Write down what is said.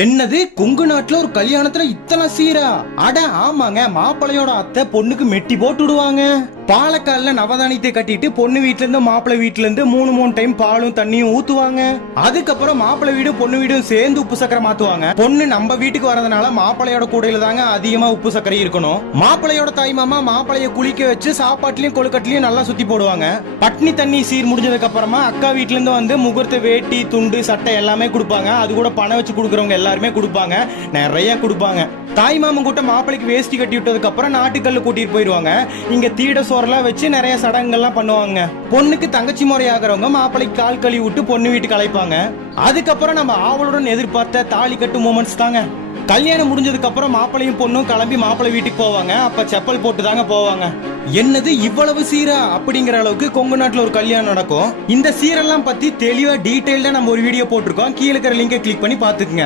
என்னது கொங்கு நாட்டுல ஒரு கல்யாணத்துல இத்தனை சீரா? அட ஆமாங்க, மாப்பிளையோட அத்தை பொண்ணுக்கு மெட்டி போட்டு விடுவாங்க. பாலக்கால்ல நவதானியத்தை கட்டிட்டு பொண்ணு வீட்டுல இருந்து மாப்பிள்ளை வீட்டுல இருந்து மூணு டைம் பாலும் தண்ணியும் ஊத்துவாங்க. அதுக்கப்புறம் மாப்பிள்ளை வீடும் பொண்ணு வீடும் சேர்ந்து உப்பு சக்கரை மாத்துவாங்க. பொண்ணு நம்ம வீட்டுக்கு வரதுனால மாப்பிளையோட கூடையில தாங்க அதிகமா உப்பு சக்கரை இருக்கணும். மாப்பிளையோட தாய் மாமா மாப்பிளைய குளிக்க வச்சு சாப்பாட்டுலயும் கொழுக்கட்டிலையும் நல்லா சுத்தி போடுவாங்க. பட்னி தண்ணி சீர் முடிஞ்சதுக்கு அப்புறமா அக்கா வீட்டுல இருந்து வந்து முகூர்த்த வேட்டி துண்டு சட்டை எல்லாமே கொடுப்பாங்க. அது கூட பணம் வச்சு கொடுக்கறவங்க எல்லாருமே கொடுப்பாங்க, நிறைய கொடுப்பாங்க. தாய் மாமன் கூட்ட மாப்பிளைக்கு வேஷ்டி கட்டி விட்டதுக்கு அப்புறம் நாட்டுக்கல்லு கூட்டிட்டு போயிடுவாங்க. இங்க தீட சோறெல்லாம் வச்சு நிறைய சடங்குகள்லாம் பண்ணுவாங்க. பொண்ணுக்கு தங்கச்சி முறை ஆகிறவங்க மாப்பிளைக்கு கால் கழுவி விட்டு பொண்ணு வீட்டுக்கு அழைப்பாங்க. அதுக்கப்புறம் நம்ம ஆவலுடன் எதிர்பார்த்த தாலி கட்டு மூமெண்ட்ஸ் தாங்க. கல்யாணம் முடிஞ்சதுக்கு அப்புறம் மாப்பிளையும் பொண்ணும் கிளம்பி மாப்பிள்ளை வீட்டுக்கு போவாங்க. அப்ப செப்பல் போட்டு தாங்க போவாங்க. என்னது இவ்வளவு சீரா அப்படிங்கிற அளவுக்கு கொங்கு நாட்டுல ஒரு கல்யாணம் நடக்கும். இந்த சீரெல்லாம் பத்தி தெளிவா டீடைல்டா நம்ம ஒரு வீடியோ போட்டிருக்கோம். கீழே இருக்கிற லிங்கை கிளிக் பண்ணி பாத்துக்குங்க.